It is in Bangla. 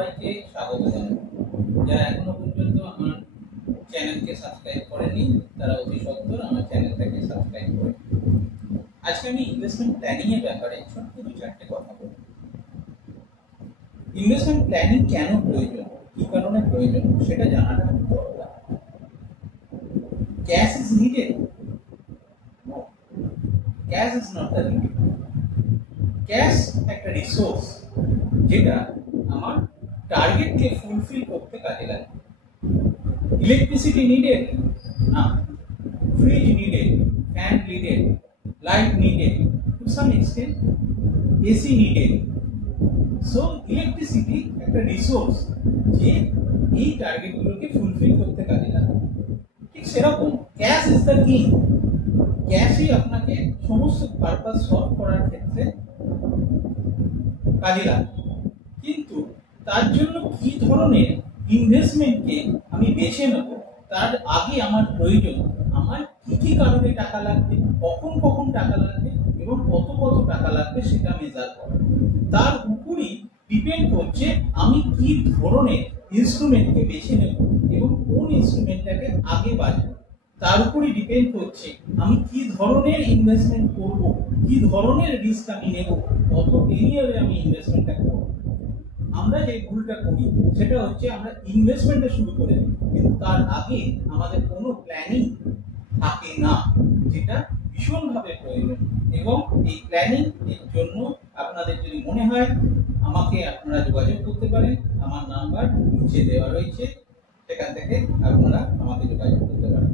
সবাইকে স্বাগত জানাই। যারা এখনো পর্যন্ত আমার চ্যানেলকে সাবস্ক্রাইব করেনি তারা অতি সত্বর আমার চ্যানেলটাকে সাবস্ক্রাইব করে। আজকে আমি ইনভেস্টমেন্ট প্ল্যানিং এর ব্যাপারে ছোট্ট দু চারটে কথা বলবো। ইনভেস্টমেন্ট প্ল্যানিং কেন প্রয়োজন, কি কারণে প্রয়োজন সেটা জানাটা খুব দরকার। Cash is needed? No, cash is not the need. Cash একটা রিসোর্স যেটা আমার টার্গেটকে ফুলফিল করতে কাজে লাগে। Electricity needed? না। Fridge needed, fan needed, light needed, to some extent AC needed. So electricity একটা রিসোর্স যে এই টার্গেটগুলোকে ফুলফিল করতে কাজে লাগে। ঠিক সেরকম ক্যাশ ইজ দ্য কিং। ক্যাশই আপনাকে সমস্ত পারপাস সলভ করার ক্ষেত্রে কাজে লাগে। কিন্তু তার জন্য কি ধরনের ইনভেস্টমেন্টকে আমি বেছে নেব তার আগে আমার প্রয়োজন আমার কি কি কারণে টাকা লাগবে, কখন কখন টাকা লাগবে এবং কত কত টাকা লাগবে সেটা মেজার করা। তার উপরই ডিপেন্ড করছে আমি কি ধরনের ইনস্ট্রুমেন্টকে বেছে নেব এবং কোন ইনস্ট্রুমেন্টটাকে আগে বাড়াবো। তার উপরই ডিপেন্ড করছে আমি কি ধরনের ইনভেস্টমেন্ট করব, কি ধরনের রিস্ক আমি নেব, কত টেনিয়রে আমি ইনভেস্টমেন্টটা করব। আমরা যে ভুলটা করি সেটা হচ্ছে আমরা ইনভেস্টমেন্টটা শুরু করে দিই কিন্তু তার আগে আমাদের কোনো প্ল্যানিং থাকে না, যেটা ভীষণভাবে প্রয়োজন। এবং এই প্ল্যানিং এর জন্য আপনাদের যদি মনে হয় আমাকে আপনারা যোগাযোগ করতে পারেন। আমার নাম্বার নিচে দেওয়া রয়েছে, সেখান থেকে আপনারা আমাকে যোগাযোগ করতে পারেন।